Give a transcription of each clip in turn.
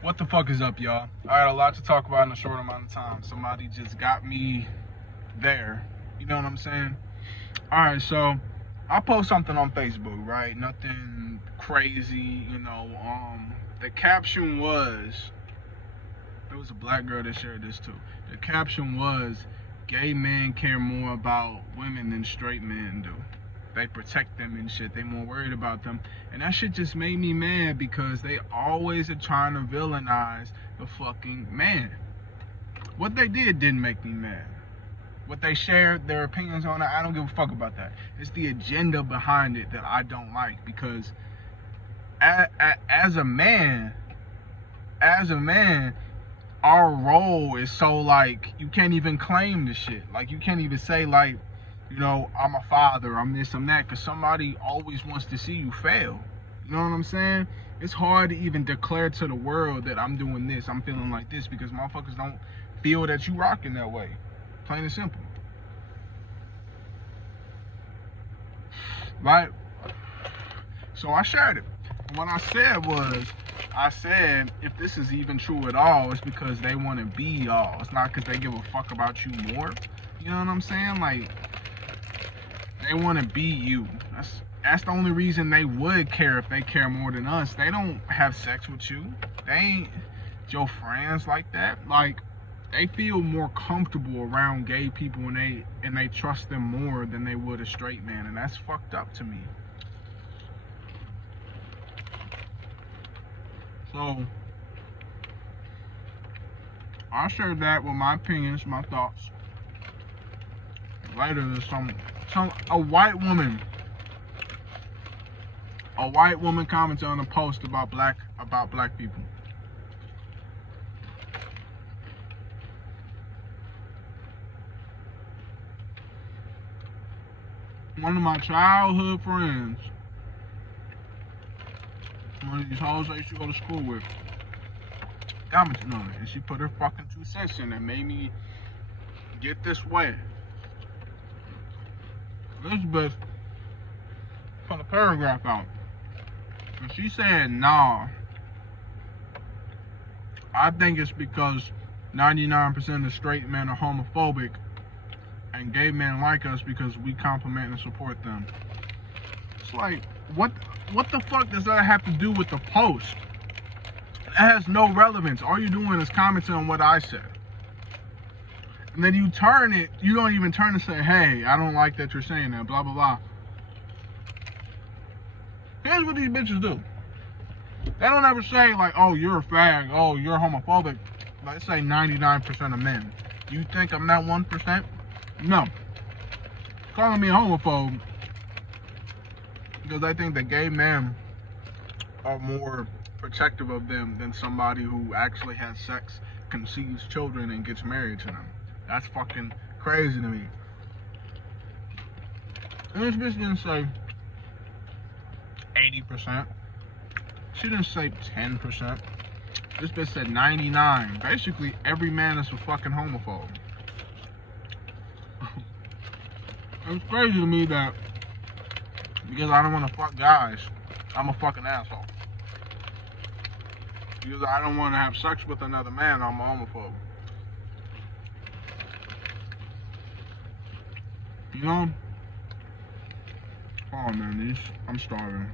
What the fuck is up, y'all? I had a lot to talk about in a short amount of time. Somebody just got me there. You know what I'm saying? Alright, so I post something on Facebook, right? Nothing crazy, The caption was, there was a black girl that shared this too. The caption was, gay men care more about women than straight men do. They protect them and shit. They more worried about them. And that shit just made me mad because they always are trying to villainize the fucking man. What they didn't make me mad. What they shared their opinions on it, I don't give a fuck about that. It's the agenda behind it that I don't like because as a man, our role is so like you can't even claim the shit. Like you can't even say like, I'm a father, I'm this, I'm that, because somebody always wants to see you fail. You know what I'm saying? It's hard to even declare to the world that I'm doing this, I'm feeling like this, because motherfuckers don't feel that you rocking that way. Plain and simple. Right? So I shared it. What I said, if this is even true at all, it's because they want to be y'all. It's not because they give a fuck about you more. You know what I'm saying? Like, they want to be you. That's the only reason they would care if they care more than us. They don't have sex with you. They ain't your friends like that. Like, they feel more comfortable around gay people and they trust them more than they would a straight man, and that's fucked up to me. So I shared that with my opinions, my thoughts. Later, there's a white woman commented on a post about black people. One of my childhood friends, one of these hoes I used to go to school with, commented on it, and she put her fucking 2 cents in and made me get this way. Elizabeth put a paragraph out, and she said, "Nah, I think it's because 99% of straight men are homophobic, and gay men like us because we compliment and support them." It's like, what the fuck does that have to do with the post? It has no relevance. All you're doing is commenting on what I said. And then you don't even turn and say, hey, I don't like that you're saying that, blah, blah, blah. Here's what these bitches do. They don't ever say, like, oh, you're a fag, oh, you're homophobic. Let's say 99% of men. Do you think I'm that 1%? No. Calling me a homophobe because I think that gay men are more protective of them than somebody who actually has sex, conceives children, and gets married to them. That's fucking crazy to me. And this bitch didn't say 80%. She didn't say 10%. This bitch said 99. Basically, every man is a fucking homophobe. It's crazy to me that because I don't want to fuck guys, I'm a fucking asshole. Because I don't want to have sex with another man, I'm a homophobe. You know? Oh man, I'm starving.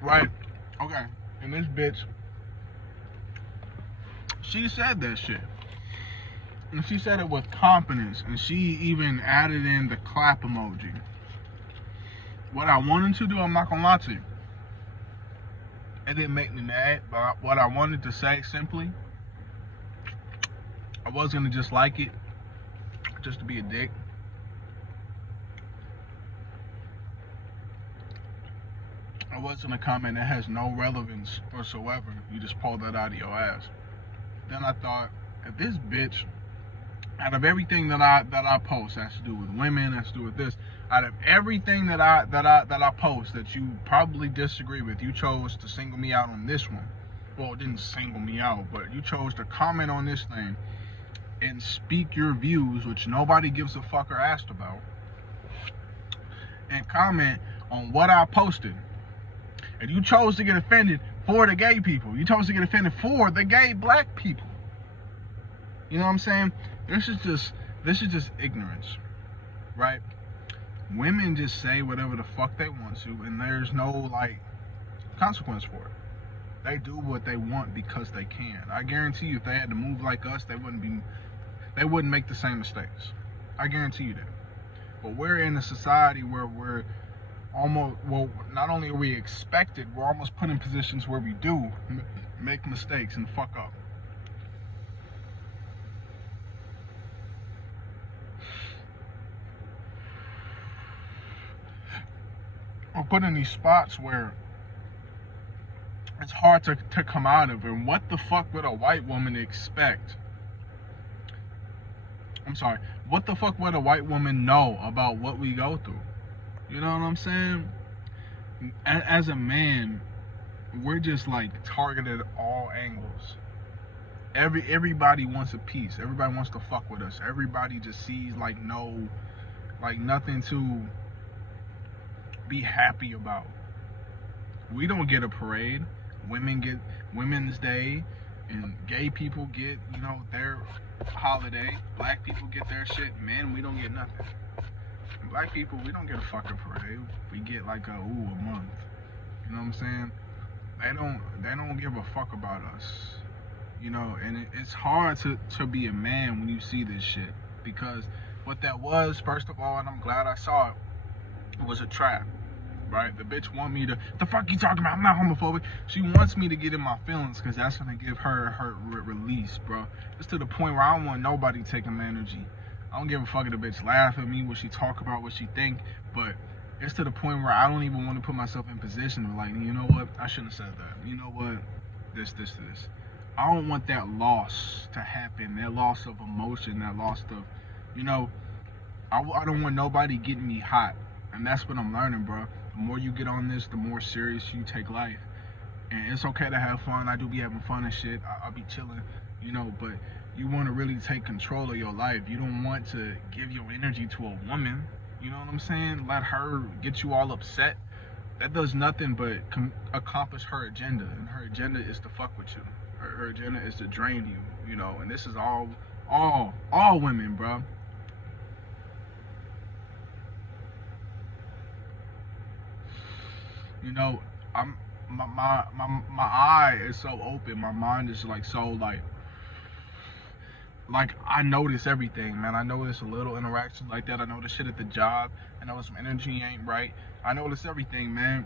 Right? Okay. And this bitch, she said that shit. And she said it with confidence. And she even added in the clap emoji. What I wanted to do, I'm not gonna lie to you, it didn't make me mad, but what I wanted to say simply, I was gonna just like it, just to be a dick. I wasn't a comment that has no relevance whatsoever. You just pulled that out of your ass. Then I thought, if this bitch, out of everything that I post, has to do with women, has to do with this. Out of everything that I post that you probably disagree with, you chose to single me out on this one. Well, it didn't single me out, but you chose to comment on this thing and speak your views, which nobody gives a fuck or asked about, and comment on what I posted. And you chose to get offended for the gay people. You chose to get offended for the gay black people. You know what I'm saying? This is just ignorance, right? Women just say whatever the fuck they want to, and there's no like consequence for it. They do what they want because they can. I guarantee you, if they had to move like us, they wouldn't make the same mistakes. I guarantee you that. But we're in a society where we're almost, well, not only are we expected, we're almost put in positions where we do make mistakes and fuck up. We're put in these spots where it's hard to come out of. And what the fuck would a white woman expect? I'm sorry. What the fuck would a white woman know about what we go through? You know what I'm saying? As a man, we're just like targeted at all angles. Everybody wants a piece. Everybody wants to fuck with us. Everybody just sees like nothing to be happy about. We don't get a parade. Women get Women's Day, and gay people get, you know, their holiday. Black people get their shit. Men, we don't get nothing. Black people, we don't get a fucking parade. We get like a month. You know what I'm saying? They don't give a fuck about us. You know, and it's hard to be a man when you see this shit, because what that was, first of all, and I'm glad I saw it, was a trap. Right? The bitch want me to, the fuck you talking about? I'm not homophobic. She wants me to get in my feelings because that's gonna give her release, bro. It's to the point where I don't want nobody taking my energy. I don't give a fuck if the bitch laugh at me, what she talk about, what she think, but it's to the point where I don't even want to put myself in position of like, you know what? I shouldn't have said that. You know what? This. I don't want that loss to happen, that loss of emotion, that loss of, you know, I don't want nobody getting me hot. And that's what I'm learning, bro. The more you get on this, the more serious you take life. And it's okay to have fun. I do be having fun and shit. I'll be chilling, you know, but you want to really take control of your life. You don't want to give your energy to a woman. You know what I'm saying? Let her get you all upset. That does nothing but accomplish her agenda. And her agenda is to fuck with you. Her agenda is to drain you, you know. And this is all women, bro. You know, my eye is so open. My mind is like so like I notice everything, man. I notice a little interaction like that. I notice shit at the job. I know some energy ain't right. I notice everything, man.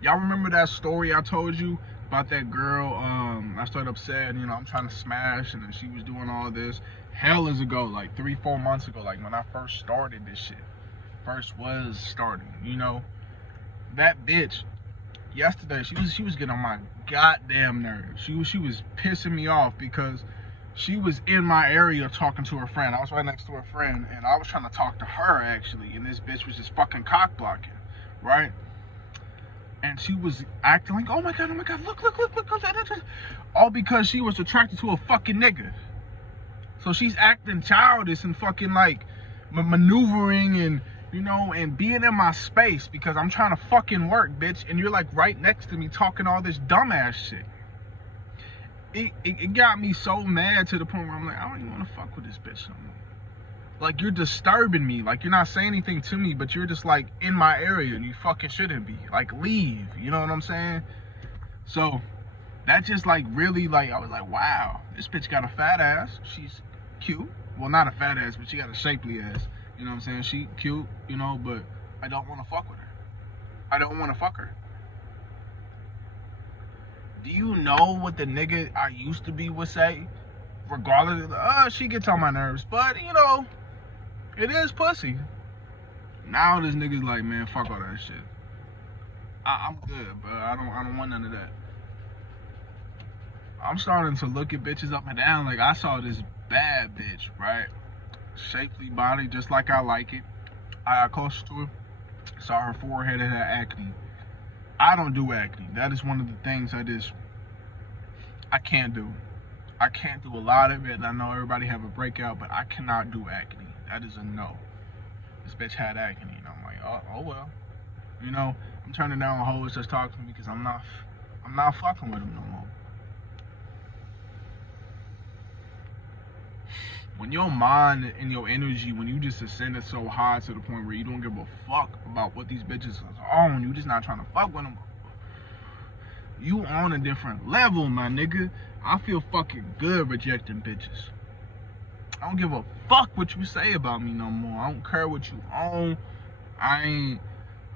Y'all remember that story I told you about that girl? I started upset, you know, I'm trying to smash, and then she was doing all this. Hell is ago, like 3-4 months ago, like when I first started this shit. First was starting, you know. That bitch, yesterday, she was getting on my goddamn nerves. She was pissing me off because she was in my area talking to her friend. I was right next to her friend, and I was trying to talk to her, actually, and this bitch was just fucking cock blocking, right? And she was acting like, oh my god, look. All because she was attracted to a fucking nigga. So she's acting childish and fucking like maneuvering and, you know, and being in my space because I'm trying to fucking work, bitch, and you're like right next to me talking all this dumbass shit. It got me so mad to the point where I'm like, I don't even want to fuck with this bitch no more. Like, you're disturbing me. Like, you're not saying anything to me, but you're just like in my area and you fucking shouldn't be. Like, leave. You know what I'm saying? So that just like really, like, I was like, wow, this bitch got a fat ass. She's cute. Well, not a fat ass, but she got a shapely ass. You know what I'm saying? She cute, you know, but I don't want to fuck with her. I don't want to fuck her. Do you know what the nigga I used to be would say? Regardless of, she gets on my nerves, but, you know, it is pussy. Now this nigga's like, man, fuck all that shit. I'm good, bro. I don't want none of that. I'm starting to look at bitches up and down. Like, I saw this bad bitch, right? Shapely body, just like I like it. I got close to her, saw her forehead and her acne. I don't do acne. That is one of the things I can't do. I can't do a lot of it, and I know everybody have a breakout, but I cannot do acne. That is a no. This bitch had acne, and I'm like, oh well. You know, I'm turning down hoes just talking to me because I'm not fucking with them no more. When your mind and your energy, when you just ascend it so high to the point where you don't give a fuck about what these bitches is on, you just not trying to fuck with them. You on a different level, my nigga. I feel fucking good rejecting bitches. I don't give a fuck what you say about me no more. I don't care what you own. I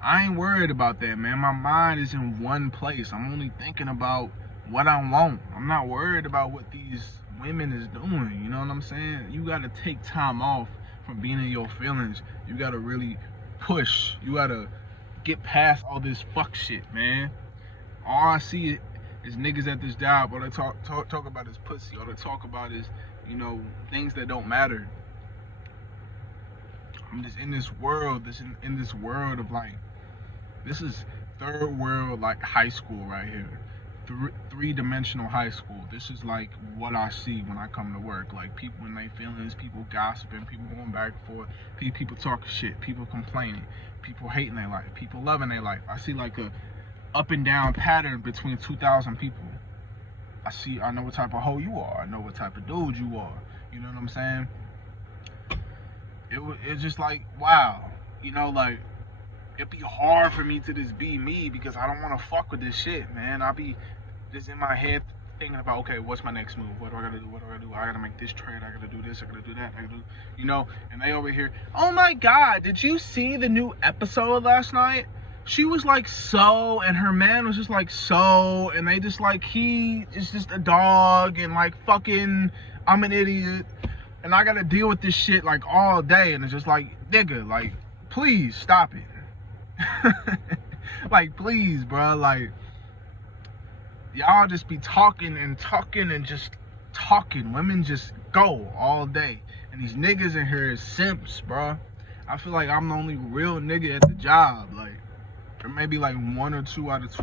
ain't worried about that, man. My mind is in one place. I'm only thinking about what I want. I'm not worried about what these women is doing. You know what I'm saying? You gotta take time off from being in your feelings. You gotta really push. You gotta get past all this fuck shit, man. All I see is niggas at this job. All they talk about is pussy. All they talk about is, you know, things that don't matter. I'm just in this world, in this world of like, this is third world like high school right here. Three-dimensional high school. This is like what I see when I come to work. Like people in their feelings, people gossiping, people going back and forth, people talking shit, people complaining, people hating their life, people loving their life. I see like a up and down pattern between 2,000 people. I know what type of hoe you are. I know what type of dude you are. You know what I'm saying? It's just like, wow. You know, like, it'd be hard for me to just be me because I don't want to fuck with this shit, man. I'll be just in my head thinking about, okay, what's my next move? What do I gotta do? What do I gotta do? I gotta make this trade. I gotta do this. I gotta do that. I gotta do, you know, and they over here, oh my God, did you see the new episode last night? She was like so, and her man was just like so, and they just like, he is just a dog, and like fucking, I'm an idiot, and I gotta deal with this shit like all day, and it's just like, nigga, like, please stop it. Like, please, bro, like, y'all just be talking and just talking. Women just go all day, and these niggas in here is simps, bro. I feel like I'm the only real nigga at the job, like, there may be like one or two out of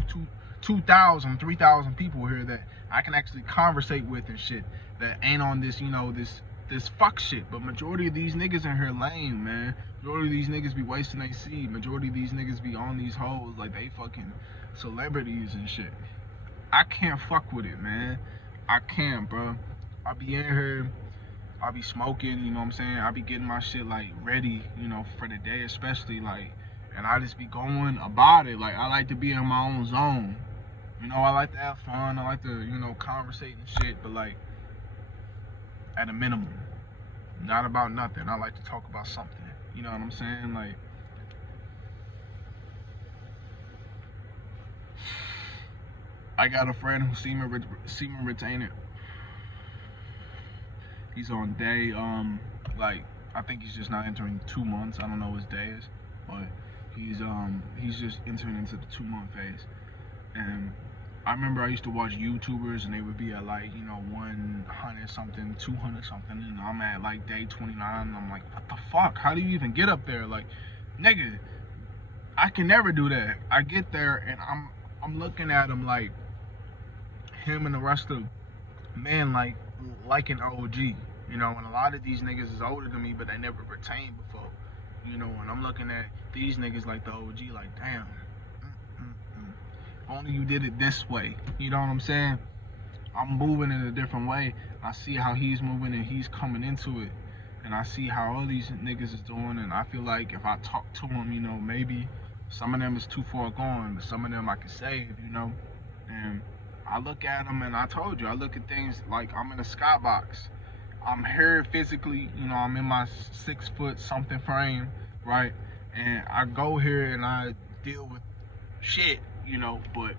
2,000, 3,000 people here that I can actually conversate with and shit that ain't on this, you know, this fuck shit. But majority of these niggas in here lame, man. Majority of these niggas be wasting their seed. Majority of these niggas be on these hoes like they fucking celebrities and shit. I can't fuck with it, man. I can't, bro. I be in here, I be smoking, you know what I'm saying? I be getting my shit like ready, you know, for the day especially, like, and I just be going about it. Like, I like to be in my own zone. You know, I like to have fun. I like to, you know, conversate and shit, but like, at a minimum. Not about nothing. I like to talk about something. You know what I'm saying? Like, I got a friend who's semen retainer. He's on day, like, I think he's just not entering 2 months. I don't know his days, but he's just entering into the 2-month phase. And I remember I used to watch YouTubers and they would be at like, you know, 100 something, 200 something, and I'm at like day 29, and I'm like, what the fuck? How do you even get up there? Like, nigga, I can never do that. I get there and I'm looking at him like him and the rest of men like an OG, you know, and a lot of these niggas is older than me, but they never retained before, you know, and I'm looking at these niggas like the OG, like, damn, only you did it this way, you know what I'm saying? I'm moving in a different way. I see how he's moving and he's coming into it, and I see how all these niggas is doing, and I feel like if I talk to them, you know, maybe some of them is too far gone, but some of them I can save, you know. And I look at them, and I told you, I look at things like I'm in a skybox. I'm here physically, you know, I'm in my 6 foot something frame, right? And I go here and I deal with shit, you know, but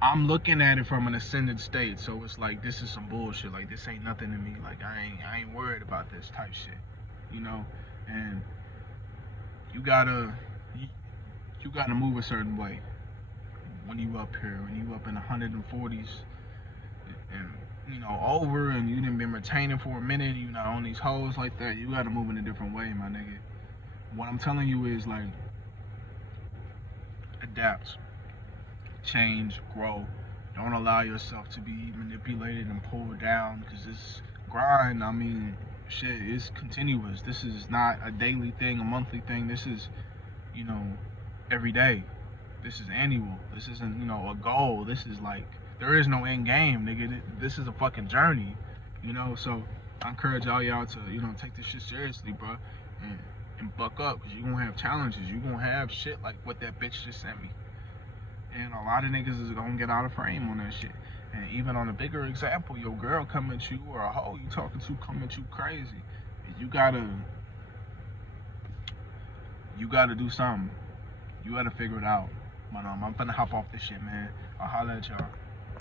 I'm looking at it from an ascended state, so it's like, this is some bullshit, like, this ain't nothing to me, like, I ain't worried about this type shit, you know. And you gotta move a certain way when you up here, when you up in the 140s, and over, and you didn't been retaining for a minute, you not on these hoes like that, you gotta move in a different way, my nigga. What I'm telling you is like, adapt, change, grow. Don't allow yourself to be manipulated and pulled down, because this grind, I mean, shit, it's continuous. This is not a daily thing, a monthly thing. This is, every day. This is annual. This isn't, a goal. This is like, there is no end game, nigga. This is a fucking journey, So I encourage all y'all to, take this shit seriously, bro, and buck up, because you're gonna have challenges. You're gonna have shit like what that bitch just sent me. And a lot of niggas is gonna get out of frame on that shit. And even on a bigger example, your girl coming at you, or a hoe you talking to coming at you crazy. You gotta do something. You gotta figure it out. But I'm finna hop off this shit, man. I'll holler at y'all.